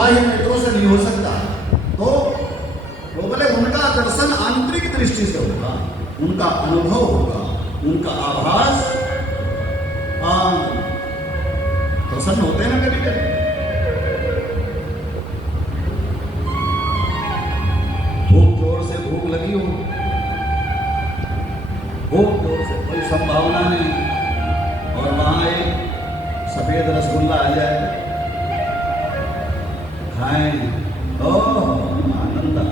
बाह्य नेत्रों से नहीं हो सकता। तो वो बोले उनका दर्शन आंतरिक दृष्टि से होगा, उनका अनुभव होगा, उनका आभास। प्रसन्न होते हैं ना कभी कभी। खूब जोर से भूख लगी हो, खूब जोर से, कोई संभावना नहीं, और वहां एक सफेद रसगुल्ला आ जाए, खाएं, आनंद आ।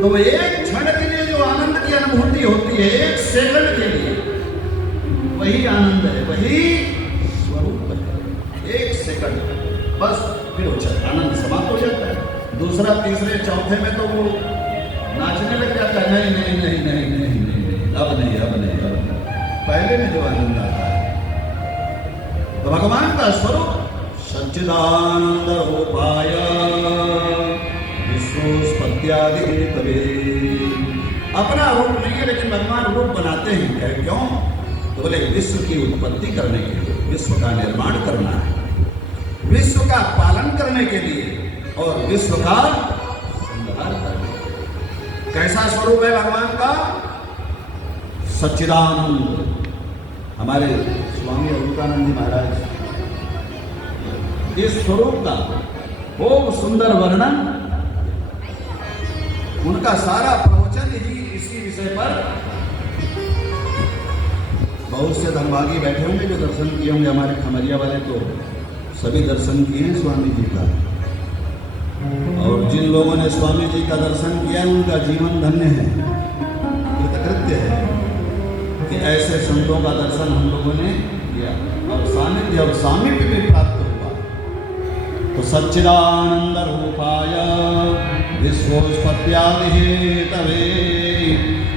तो वो एक क्षण के लिए जो आनंद की अनुभूति होती है, एक सेकंड के लिए, वही आनंद है, वही स्वरूप है। एक सेकंड बस, फिर आनंद समाप्त हो जाता है। दूसरा, तीसरे, चौथे में तो वो नाचने लग जाता है, नहीं नहीं नहीं नहीं नहीं नहीं, अब नहीं अब नहीं अब नहीं। पहले में जो आनंद आता है, तो भगवान का स्वरूप सच्चिदानंद रूपाय विश्वोत्पत्त्यादि हेतवे। अपना रूप नहीं है, लेकिन भगवान रूप बनाते हैं। क्यों? तो बोले विश्व की उत्पत्ति करने के लिए, विश्व का निर्माण करना है, विश्व का पालन करने के लिए, और विश्व का संहार करने के लिए। कैसा स्वरूप है भगवान का? सच्चिदानंद। हमारे स्वामी अवधूतानंद जी महाराज इस स्वरूप का खूब सुंदर वर्णन, उनका सारा प्रवचन ही इसी विषय पर। बहुत से धर्मभागी बैठे होंगे जो दर्शन किए होंगे, हमारे खमरिया वाले तो सभी दर्शन किए हैं स्वामी जी का। और जिन लोगों ने स्वामी जी का दर्शन किया, उनका जीवन धन्य है, कृतकृत्य है कि ऐसे संतों का दर्शन हम लोगों ने किया और सानिध्य और सामीप्य भी प्राप्त हुआ। तो सच्चिदानंद रूपाय विश्वोत्पत्त्यादि हेतवे,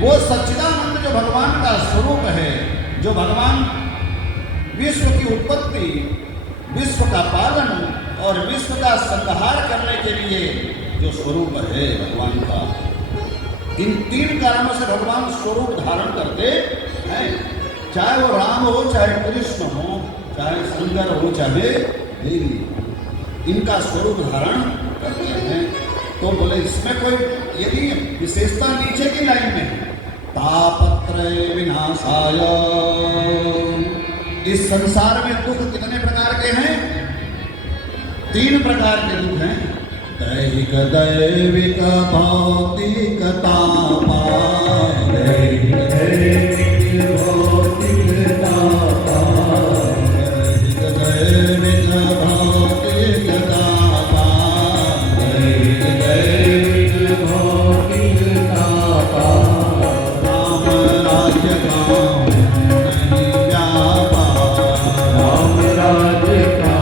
वो सच्चिदानंद जो भगवान का स्वरूप है, जो भगवान विश्व की उत्पत्ति, विश्व का पालन और विश्व का संहार करने के लिए जो स्वरूप है भगवान का, इन तीन कारणों से भगवान स्वरूप धारण करते हैं। चाहे वो राम हो, चाहे कृष्ण हो, चाहे शंकर हो, चाहे देवी, इनका स्वरूप धारण करते हैं। तो बोले इसमें कोई यदि विशेषता नीचे की लाइन में, तापत्रय विनाशाय, इस संसार में दुख कितने प्रकार के हैं? 3 प्रकार के दुख हैं। दैहिक दैविक भौतिक तापा, दैहिक दैविक भौतिक तापा, दैहिक दैविक भौतिक तापा, दैहिक दैविक भौतिक तापा, राम राज्य का नहीं व्यापा, राम राज्य का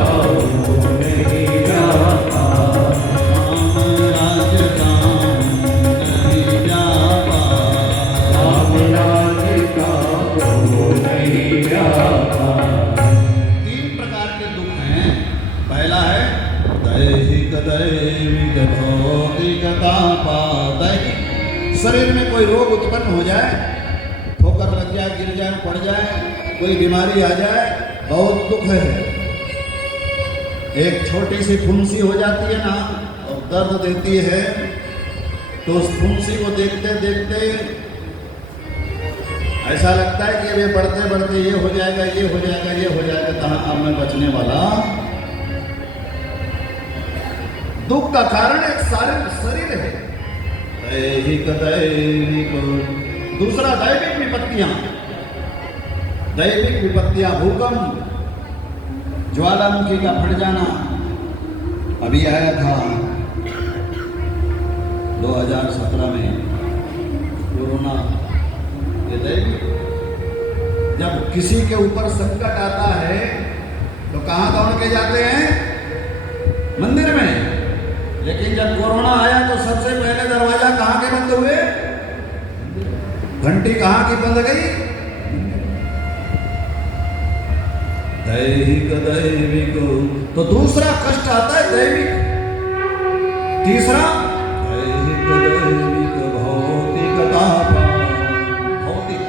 शरीर में कोई रोग उत्पन्न हो जाए, ठोकर लग जाए, गिर जाए, पड़ जाए, कोई बीमारी आ जाए, बहुत दुख है। एक छोटी सी फुंसी हो जाती है ना और दर्द देती है, तो उस फुंसी को देखते देखते ऐसा लगता है कि ये बढ़ते बढ़ते ये हो जाएगा, ये हो जाएगा, ये हो जाएगा, कहाँ अब मैं बचने वाला। दुख का कारण एक शरीर है। दैहिक दैविक, दूसरा दैविक विपत्तियां, दैविक विपत्तियां, भूकंप, ज्वालामुखी का फट जाना। अभी आया था 2017 में कोरोना, ये दैविक। जब किसी के ऊपर संकट आता है तो कहाँ दौड़ के जाते हैं? मंदिर में। लेकिन जब कोरोना आया तो सबसे पहले दरवाजा कहाँ के बंद हुए? घंटी कहाँ की बंद गई? दैहिक दैविक। तो दूसरा कष्ट आता है दैविक, तीसरा दैहिक दैविक भौतिकता, भौतिक।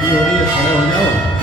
आरती हो रही है, खड़े हो जाओ।